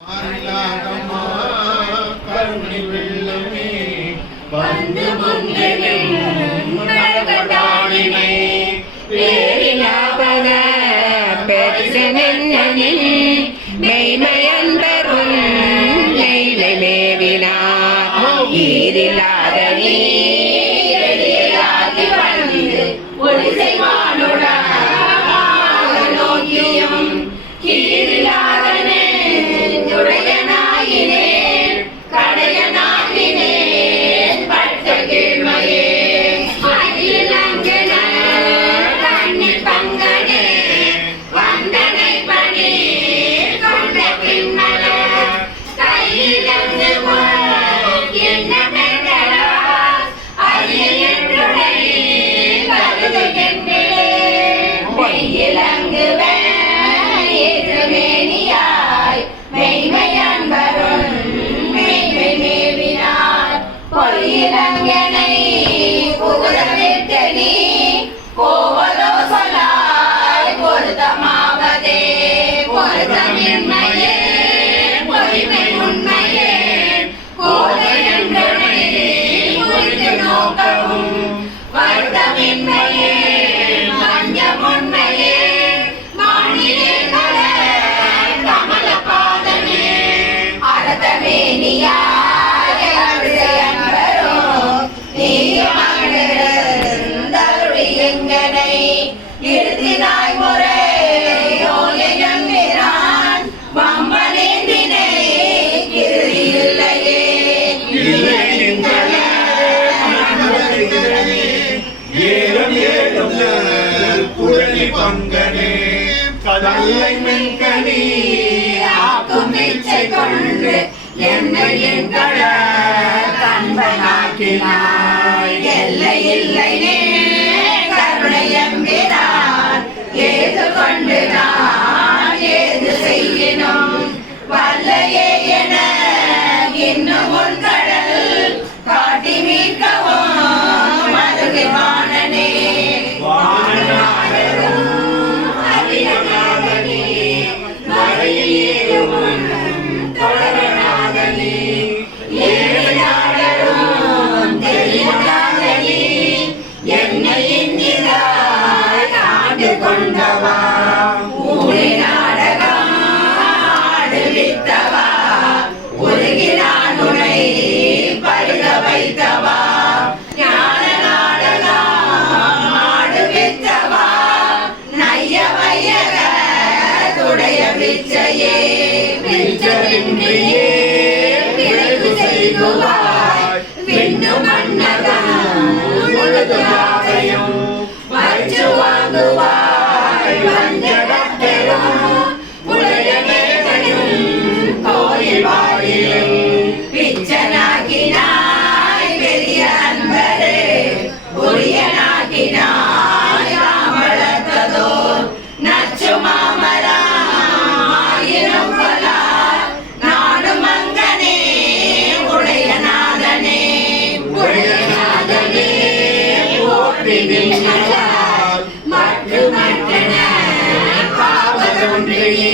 மாறிலாதம்மா கருணை வெள்ளமே வந்து முன்னெடும் மனதாளினை பேரிலாபத பெருசனென்னனின் மெய்மையன்பரும் நெய்லை மேவினார் ஈரிலாத நீரிலாதி வந்து ஒளிசை மானுடன் நோக்கியும் கீரிலாதனே உடையனாயினேன் கடையனாகினேன் பட்ட கீழ்மையே அகிலங்கன கண்ணில் பங்கனே வந்தனை பணி கொண்ட பின்னல கையிலந்து என்ன பெற்றா அரிய என்றுடை கருதுகின்றே மெய்யிலங்குவே ஏற்றுமேனியாய் மெய்மையன்பருள் மெய்மை மேவினார் பொய்யிலங்கனை புகுதவிட்டு நீ போவதோ சொல்லாய் பொருத்தமாவதே பொருத்தமின்மையே பொய்மை உண்மையே போதை என்றனை புரிந்து நோக்கவும் வருத்தமின்மையே மஞ்சம் உண்மையே மானிலே கமலபாதனே அரதமேனியாய் அருளையன்பரும் நீயமருளியங்கனை இருத்தினாய் முறை யோயம்பிரான் வம்பனேந்தினை கிருதி இல்லையே ஏலம் ஏலும் குழலி பங்கனே கடலை மென்கனி ஆக்கும் இச்சை கொண்டு என்னை என்கள கண்பனாக்கினாய் எல்லை இல்லை கருணையம்பினான் ஏது கொண்டு நான் ஏது செய்யணும் வல்லையே என இன்னும் உன் கடல் காட்டி மீட்கவும் மருகிவானனே கொண்டவா ஊழி நாடகம் ஆடுவித்தவா உருகினான் உனை பருக வைத்தவா ஞான நாடகம் ஆடுவித்தவா நைய வையக துடைய பிச்சையே பிச்சையின்றியே பிறகு செய்குவாய் விண்ணு மன்னகம் முழுதுவாகையும் வச்சு வாங்குவாய் வஞ்சகத்தெரும் உடையனேகனும் கோயில் வாயிலும் பிச்சனாகினாய் பெரிய அன்பரே உரியனாகினாய் ராமளத்ததோ நச்சு மாமரா ஆயிரம் பலா நாடும் அங்கனே உடையநாதனே உடையநாதனே போற்றி நின்றார் மட்டு மட்டன காவலொன்றினி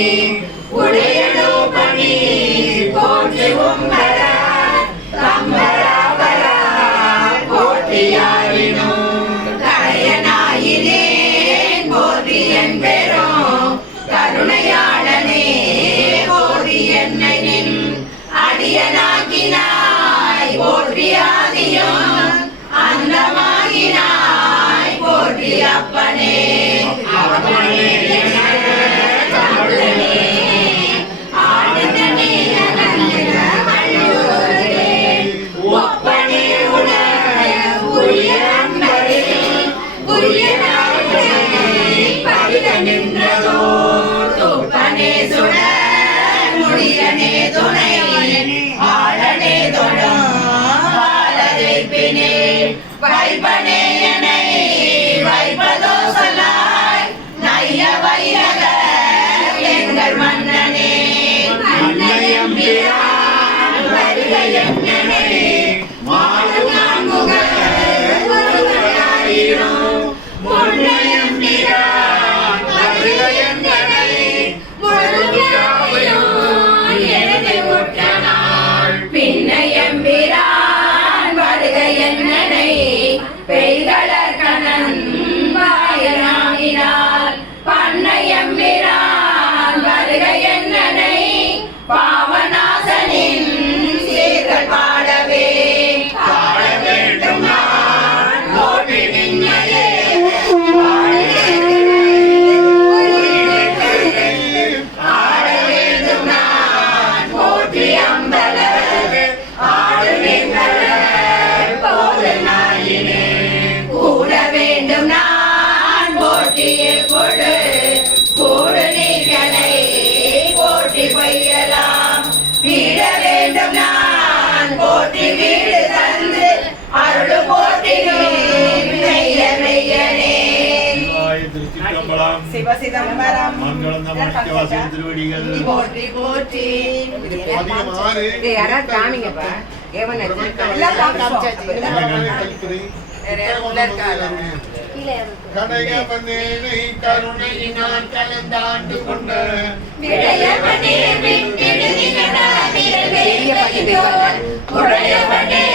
உடையடோ பணி போற்றி உம்பரா கம்பராபரா போற்றியாரினும் கடையனாயினேன் போற்றி என் பெரும் கருணையாளனே போற்றி என்னை நின் அடியனாக்கினாய் போற்றி ஆதியும் அந்தமாகினாய் போற்றி அப்பனே அப்பனே தமிழனே ஆனந்தனே அண்ணே ஒப்பனே உன உரிய அன்பரே உரிய நாளே பரித நின்றதோ தொப்பனே சுட முடியனே துணை ஆளனே தொடும் வாழரைப்பினே வைப்பனே என்னை வைப்பதோ சொல்லாய் நைய வையக எங்கள் மன்னனே அன்னையம்பிரான் வருக என்னனை மாடுகான் முகர் முருகனாயிரும் முன்னையம்பிரான் வருக என்னனை முழுமையாயும் பாவநாசனின் சீர்கள் பாடவே பாட வேண்டும் நான் கோடி நின்னையே ஆட வேண்டும் நான் போற்றி அம்பல ஆடு நின்றல போது நாயினே கூட வேண்டும் நான் போட்டியில் கொடு கூடு நீர்களை போற்றி பையலாம் வீட வேண்டும் நான் போற்றி வீடு தந்து அருள் போற்றி மெய்ய மெய்யனே சிவாய திருச்சிற்றம்பலம். சிவசிதம்பரம் மங்களம் நம் நித்தியவாசக திருவடிகள். போற்றி போற்றி அதிகம் ஆறு. யாராவது காமிங்கப்பா ஏவன் எல்லாம் காமிச்சாச்சு. கடையவனேனை கருணையினால் கலந்தாண்டு கொண்ட விடயவனே